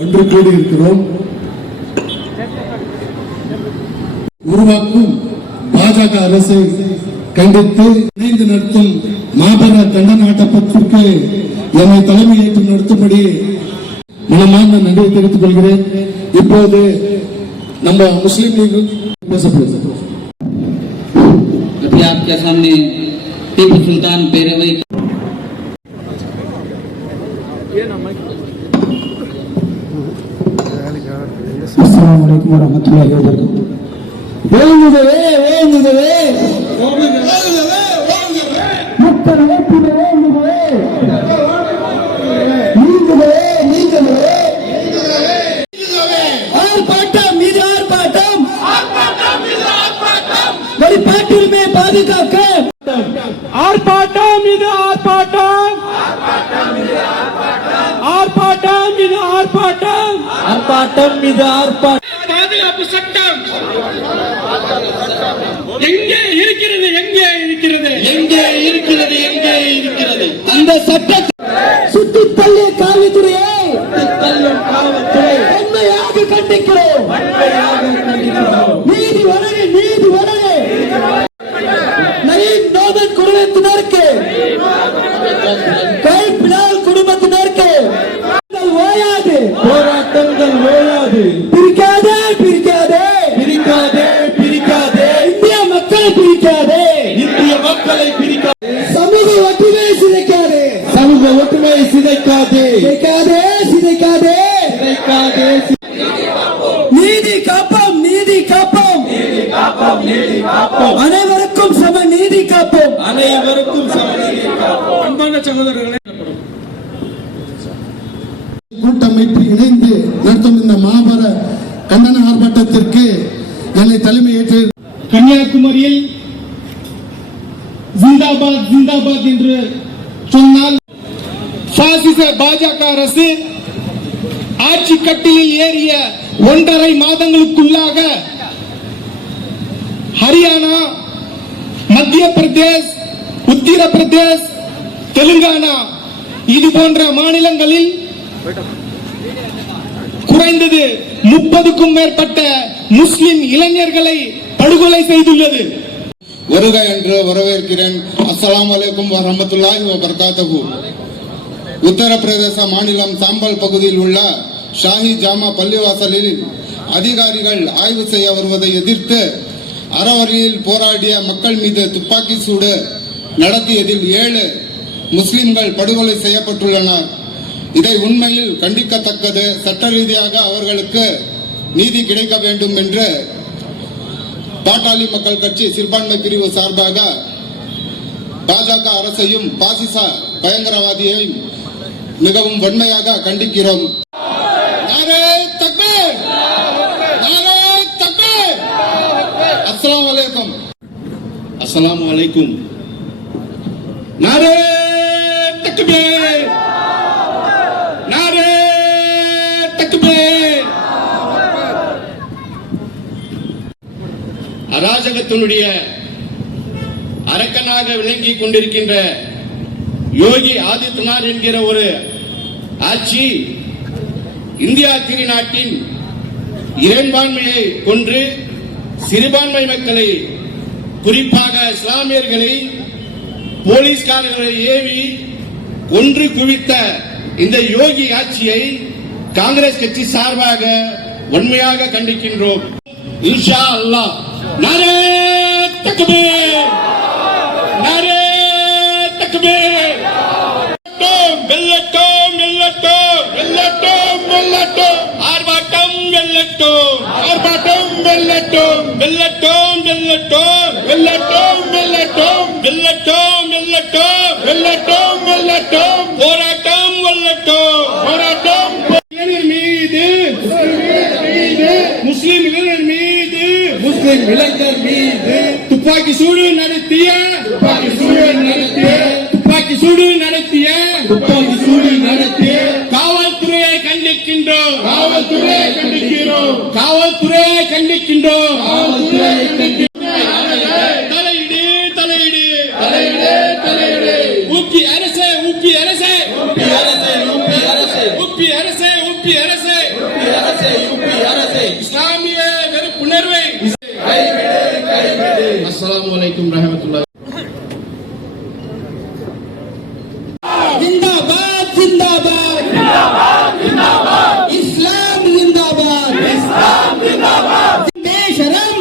ஒன்று கூடியிருக்கிறோம். உருவாக்கும் பாஜக அரசை கண்டித்து இணைந்து நடத்தும் மாபெரும் கண்டன ஆட்டத்திற்கு என்னை தலைமை ஏற்று நடத்தும்படி மனமார்ந்த நன்றியை தெரிவித்துக் கொள்கிறேன். இப்போது நம்ம முஸ்லிம் லீக் பேசப்படுகிறது. आपके सामने टीपू सुल्तान पेरवई अस्सलाम वालेकुम वरहमतुल्लाहि वबरकातुहू. பாதுகாக்க ஆர்ப்பாட்டம் இது ஆர்ப்பாட்டம், ஆர்ப்பாட்டம் இது ஆர்ப்பாட்டம், ஆர்ப்பாட்டம் இது ஆர்ப்பாட்டம். பாதுகாப்பு சட்டம் எங்கே இருக்கிறது? எங்கே இருக்கிறது? எங்கே இருக்கிறது? எங்கே இருக்கிறது? அந்த சட்டத்தை சுத்தி தள்ளிய காவல்துறையை உண்மையாக கண்டிக்கிறோம். நீதி வழங்கு, நீதி வழங்கு. குடும்பத்தினருக்கு கைப்பிலால் குடும்பத்தினருக்கு ஓயாது, போராட்டங்கள் ஓயாது. பிரிக்காதே, பிரிக்காதே, பிரிக்காதே, பிரிக்காதே. இந்திய மக்களை பிரிக்காதே, இந்திய மக்களை பிரிக்காதே. சமூக ஒற்றுமை சிதைக்காதே, சமூக ஒற்றுமை சிதைக்காதே, சிதைக்காதே, சிதைக்காதே, சிதைக்காதே. நீதி காப்போம், நீதி காப்போம், நீதி காப்போம், நீதி காப்போம். அனைவருக்கும் சம நீதி காப்போம், அனைவருக்கும் சம நீதி காப்போம். அன்பான சகோதரர்களே, கூட்டமைப்பு இணைந்து நடத்தும் இந்த மாபெர கண்டன ஆர்ப்பாட்டத்திற்கு என்னை தலைமை ஏற்று கன்னியாகுமரியில் ஜிந்தாபாத் ஜிந்தாபாத் என்று சொன்னால் பாசிச பாஜக அரசு ஆட்சி கட்டிலில் ஏறிய 1.5 மாதங்களுக்குள்ளாக ஹரியானா, மத்திய பிரதேஷ், உத்தரப்பிரதேஷ், தெலுங்கானா இது போன்ற மாநிலங்களில் குறைந்தது 30க்கும் மேற்பட்ட முஸ்லிம் இளைஞர்களை படுகொலை செய்துள்ளது. வருக என்று வரவேற்கிறேன். அஸ்ஸலாமு அலைக்கும் வரஹ்மத்துல்லாஹி வபரகாத்துஹு. உத்தரப்பிரதேச மாநிலம் சாம்பல் பகுதியில் உள்ள ஷாஹி ஜாமா பள்ளிவாசலில் அதிகாரிகள் ஆய்வு செய்ய வருவதை எதிர்த்து அறவழியில் போராடிய மக்கள் மீது துப்பாக்கி சூடு நடத்தியதில் 7 முஸ்லிம்கள் படுகொலை செய்யப்பட்டுள்ளனர். இதை உண்மையில் கண்டிக்கத்தக்கது. சட்ட ரீதியாக அவர்களுக்கு நீதி கிடைக்க வேண்டும் என்று பாட்டாளி மக்கள் கட்சி சிறுபான்மை பிரிவு சார்பாக பாஜக அரசையும் பாசிச பயங்கரவாதியையும் மிகவும் வன்மையாக கண்டிக்கிறோம். அஸ்ஸலாமு அலைக்கும். அஸ்ஸலாமு அலைக்கும். நாரே தக்பீர், நாரே தக்பீர். அராஜகத்தினுடைய அரக்கனாக விளங்கிக் கொண்டிருக்கின்ற யோகி ஆதித்யநாத் என்கிற ஒரு ஆட்சி இந்தியா திருநாட்டின் இறைபான்மையை கொன்று சிறுபான்மை மக்களை, குறிப்பாக இஸ்லாமியர்களை, போலீஸ்காரர்களை ஏவி கொன்று குவித்த இந்த யோகி ஆட்சியை காங்கிரஸ் கட்சி சார்பாக வன்மையாக கண்டிக்கின்றோம். இன்ஷா அல்லாஹ். நாரே தக்பீர், நாரே தக்பீர். வெல்லட்டும், வெல்லட்டும், வெல்லட்டும், வெல்லட்டும். ஆர்ப்பாட்டம் வெல்லட்டும், ஆர்ப்பாட்டம் வெல்லட்டும், வெல்லட்டும், வெல்லட்டும், வெல்லட்டும், வெல்லட்டும், வெல்லட்டும், வெல்லட்டும், வெல்லட்டும், வெல்லட்டும். போராட்டம் வெல்லட்டும், போராட்டம். முஸ்லிம் இளைஞர் மீது, முஸ்லிம் இளைஞர் மீது துப்பாக்கி சூடு நடத்திய, துப்பாக்கி சூடு நடத்திய, துப்பாக்கி சூடு நடத்திய, துப்பாக்கி சூடு நடத்திய காவல்துறையை கண்டிக்கின்றோம், காவல்துறையை கண்டிக்கிறோம், காவல்துறையை கண்டிக்கின்றோம், காவல்துறையை கண்டிக்கின்றோம். தலையிடு, தலையிடு, தலையிடு, தலையிடு. ஊப்பி அரசே, ஊப்பி அரசே, ஊப்பி அரசே, ஊப்பி அரசே, ஊப்பி அரசே, ஊப்பி அரசே. இஸ்லாமிய வெறுப்புணர்வை அஸ்ஸலாமு அலைக்கும் வரஹ்மத்துல்லாஹி जिंदाबाद जिंदाबाद इस्लाम जिंदाबाद बेशरम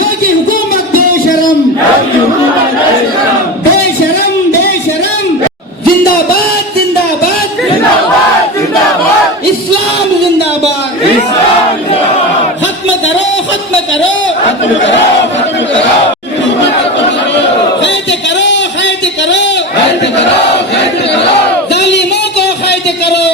योगी हुकूमत बेशरम बेशरम जिंदाबाद जिंदाबाद इस्लाम जिंदाबाद खत्म करो कैद करो जालिमों को कैद करो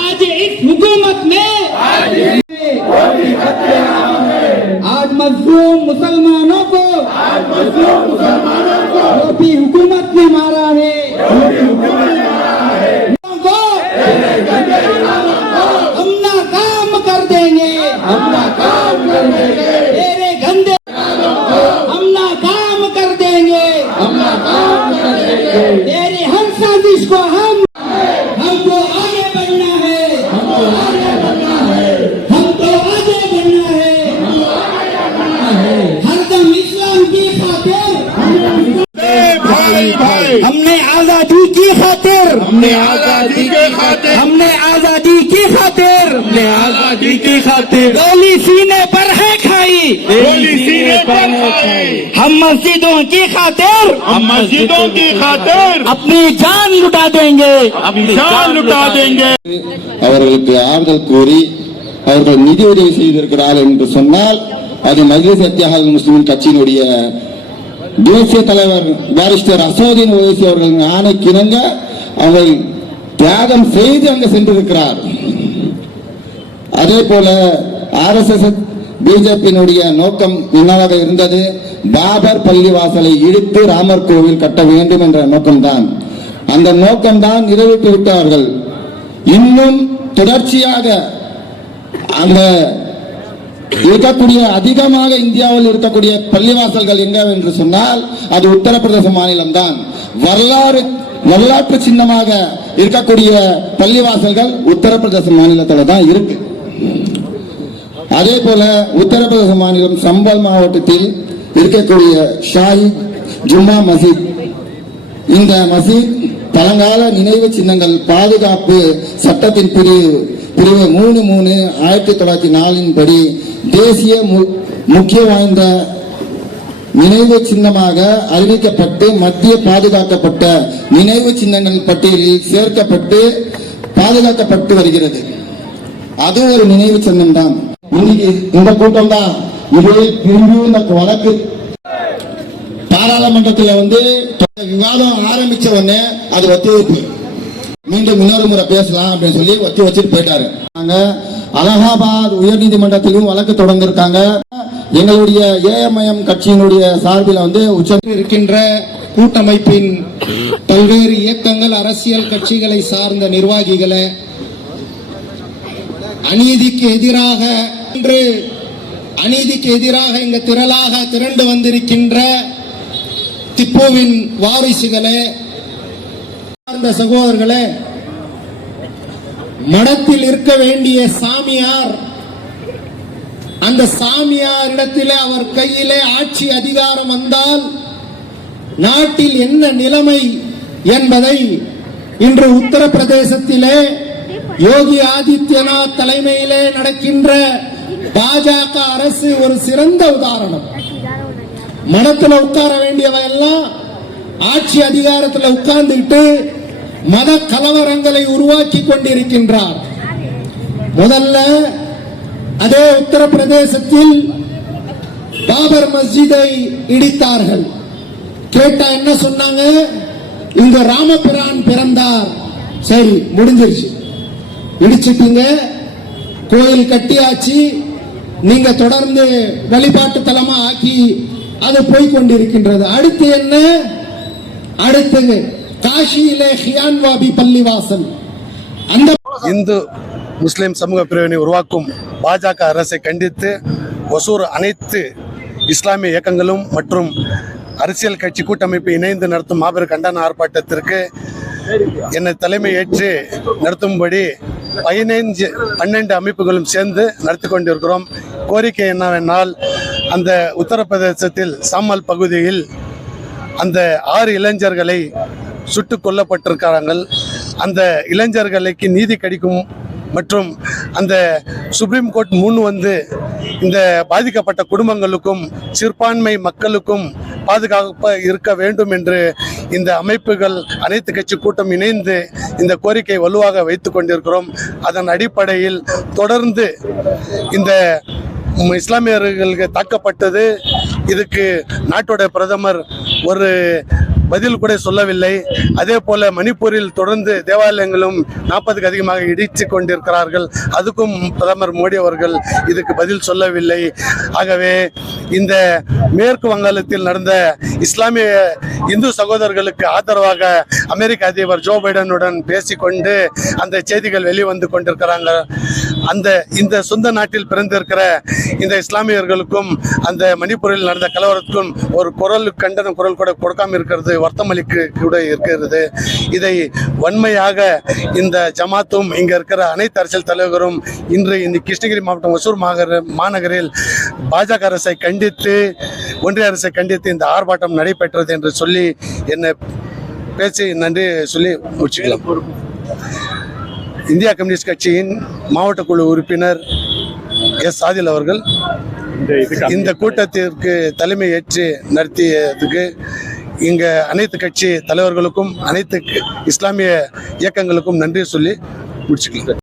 आज इस हुकूमत में आज मजलूम मुसलमानों को यूपी हुकूमत ने मारा है हम नाकाम कर देंगे तेरे गंदे हम नाकाम कर देंगे तेरी हर साजिश को हमको आगे बढ़ना है हमको आगे बढ़ना है हरदम इस्लाम की खातिर हमने आजादी की खातिर गोली सीने पर है खाई हम मस्जिदों की खातिर अपनी जान लुटा देंगे அவர்களுக்கு ஆறுதல் கூறி அவர்கள் நிதி உதவி செய்திருக்கிறார்கள் என்று சொன்னால் அது மஜ்லிஸ் இத்திஹாதுல் முஸ்லிமின் கட்சியினுடைய தேசிய தலைவர் பாரிஸ்டர் அசோதீன் ஓவைசி அவர்களின் ஆணைக்கிணங்க அவர்கள் தியாகம் செய்து அங்கு சென்றிருக்கிறார். அதே போல RSS பிஜேபியினுடைய நோக்கம் என்னவாக இருந்தது? பாபர் பள்ளிவாசலை இடித்து ராமர் கோவில் கட்ட வேண்டும் என்ற நோக்கம்தான். அந்த நோக்கம்தான் நிறைவேற்றி விட்டார்கள். இன்னும் தொடர்ச்சியாக அந்த இருக்கக்கூடிய அதிகமாக இந்தியாவில் இருக்கக்கூடிய பள்ளிவாசல்கள் எங்க என்று சொன்னால் அது உத்தரப்பிரதேச மாநிலம் தான். வரலாற்று சின்னமாக இருக்கக்கூடிய பள்ளிவாசல்கள் உத்தரப்பிரதேச மாநிலத்தில் தான் இருக்கு. அதே போல உத்தரப்பிரதேச மாநிலம் சம்பல் மாவட்டத்தில் இருக்கக்கூடிய ஷாஹி ஜும்மா மஸ்ஜித், இந்த மஸ்ஜித் பழங்கால நினைவு சின்னங்கள் பாதுகாப்பு சட்டத்தின் பிரிவு 3/3/1904 படி தேசிய முக்கிய வாய்ந்த நினைவு சின்னமாக அறிவிக்கப்பட்டு மத்திய பாதுகாக்கப்பட்ட நினைவு சின்னங்கள் பட்டியலில் சேர்க்கப்பட்டு பாதுகாக்கப்பட்டு வருகிறது. அது ஒரு நினைவு சின்னம் தான். இன்னைக்கு இந்த கூட்டம் தான் இதே திரும்பியும் இந்த வழக்கு பாராளுமன்றத்தில் விவாதம் ஆரம்பிச்ச உடனே அது ஒத்திவைப்பு, மீண்டும் இன்னொரு முறை பேசலாம் அப்படின்னு சொல்லி ஒத்தி வச்சுட்டு போயிட்டாரு. அலகாபாத் உயர்நீதிமன்றத்திலும் வழக்கு தொடர்ந்திருக்காங்க. எங்களுடைய AMIM கட்சியினுடைய சார்பில் உச்சத்தில் இருக்கின்ற கூட்டமைப்பின் பல்வேறு இயக்கங்கள், அரசியல் கட்சிகளை சார்ந்த நிர்வாகிகளை அநீதிக்கு எதிராக இங்க திரண்டு வந்திருக்கின்ற திப்புவின் வாரிசுகளே, சகோதரர்களே, மடத்தில் இருக்க வேண்டிய சாமியார், அந்த சாமியாரிடத்திலே அவர் கையிலே ஆட்சி அதிகாரம் வந்தால் நாட்டில் என்ன நிலைமை என்பதை இன்று உத்தரப்பிரதேசத்திலே யோகி ஆதித்யநாத் தலைமையிலே நடக்கின்ற பாஜக அரசு ஒரு சிறந்த உதாரணம். மடத்துல உட்கார வேண்டியவ எல்லாம் ஆட்சி அதிகாரத்தில் உட்கார்ந்துட்டு மத கலவரங்களை உருவாக்கி கொண்டிருக்கின்றார். முதல்ல அதே உத்தரப்பிரதேசத்தில் பாபர் மஸ்ஜிதை இடித்தார்கள். கேட்டா என்ன சொன்னாங்க? இங்க ராமபிரான் பிறந்தார். சரி, முடிஞ்சிருச்சு, இடிச்சிட்டீங்க, கோயில் கட்டியாச்சு, நீங்க தொடர்ந்து வழிபாட்டு தலமா ஆக்கி அது போய்கொண்டிருக்கின்றது. அடுத்து என்ன? அடுத்து காஷியிலே ஹியான்வாபி பள்ளிவாசல். அந்த இந்து முஸ்லிம் சமூக பிரிவினை உருவாக்கும் பாஜக அரசை கண்டித்து ஒசூர் அனைத்து இஸ்லாமிய இயக்கங்களும் மற்றும் அரசியல் கட்சி கூட்டமைப்பு இணைந்து நடத்தும் மாபெரும் கண்டன ஆர்ப்பாட்டத்திற்கு என்னை தலைமை ஏற்று நடத்தும்படி 12 அமைப்புகளும் சேர்ந்து நடத்தி கொண்டிருக்கிறோம். கோரிக்கை என்னவென்றால், அந்த உத்தரப்பிரதேசத்தில் சாமல் பகுதியில் அந்த 6 இளைஞர்களை சுட்டுக் கொல்லப்பட்டிருக்கிறார்கள். அந்த இளைஞர்களுக்கு நீதி கிடைக்கும் மற்றும் அந்த சுப்ரீம் கோர்ட் முன் வந்து இந்த பாதிக்கப்பட்ட குடும்பங்களுக்கும் சிறுபான்மை மக்களுக்கும் பாதுகாப்பாக இருக்க வேண்டும் என்று இந்த அமைப்புகள் அனைத்து கட்சி கூட்டம் இணைந்து இந்த கோரிக்கை வலுவாக வைத்து கொண்டிருக்கிறோம். அதன் அடிப்படையில் தொடர்ந்து இந்த இஸ்லாமியர்களுக்கு தாக்கப்பட்டது, இதுக்கு நாட்டோட பிரதமர் ஒரு பதில் கூட சொல்லவில்லை. அதே போல மணிப்பூரில் தொடர்ந்து தேவாலயங்களும் 40க்கு அதிகமாக இடித்து கொண்டிருக்கிறார்கள். அதுக்கும் பிரதமர் மோடி அவர்கள் இதுக்கு பதில் சொல்லவில்லை. ஆகவே இந்த மேற்கு வங்காளத்தில் நடந்த இஸ்லாமிய இந்து சகோதரர்களுக்கு ஆதரவாக அமெரிக்க அதிபர் ஜோ பைடனுடன் பேசிக்கொண்டு அந்த செய்திகள் வெளிவந்து கொண்டிருக்கிறாங்க. இந்த சொந்த நாட்டில் பிறந்திருக்கிற இந்த இஸ்லாமியர்களுக்கும் அந்த மணிப்பூரில் நடந்த கலவரத்துக்கும் ஒரு கண்டன குரல் கூட கொடுக்காம இருக்கிறது வருத்தமளிக்க கூட இருக்கிறது. இதை வன்மையாக இந்த ஜமாத்தும் இங்க இருக்கிற அனைத்து அரசியல் தலைவரும் இன்று இந்த கிருஷ்ணகிரி மாவட்டம் ஒசூர் மாநகரில் பாஜக அரசை கண்டித்து, ஒன்றிய அரசை கண்டித்து இந்த ஆர்ப்பாட்டம் நடைபெற்றது என்று சொல்லி என்னை பேசி நன்றி சொல்லி முடிச்சுக்கலாம். இந்தியா கம்யூனிஸ்ட் கட்சியின் மாவட்ட குழு உறுப்பினர் எஸ் ஆதில் அவர்கள் இந்த கூட்டத்திற்கு தலைமை ஏற்று நடத்தியதுக்கு இங்க அனைத்து கட்சி தலைவர்களுக்கும் அனைத்து இஸ்லாமிய இயக்கங்களுக்கும் நன்றி சொல்லி முடிச்சுக்கலாம்.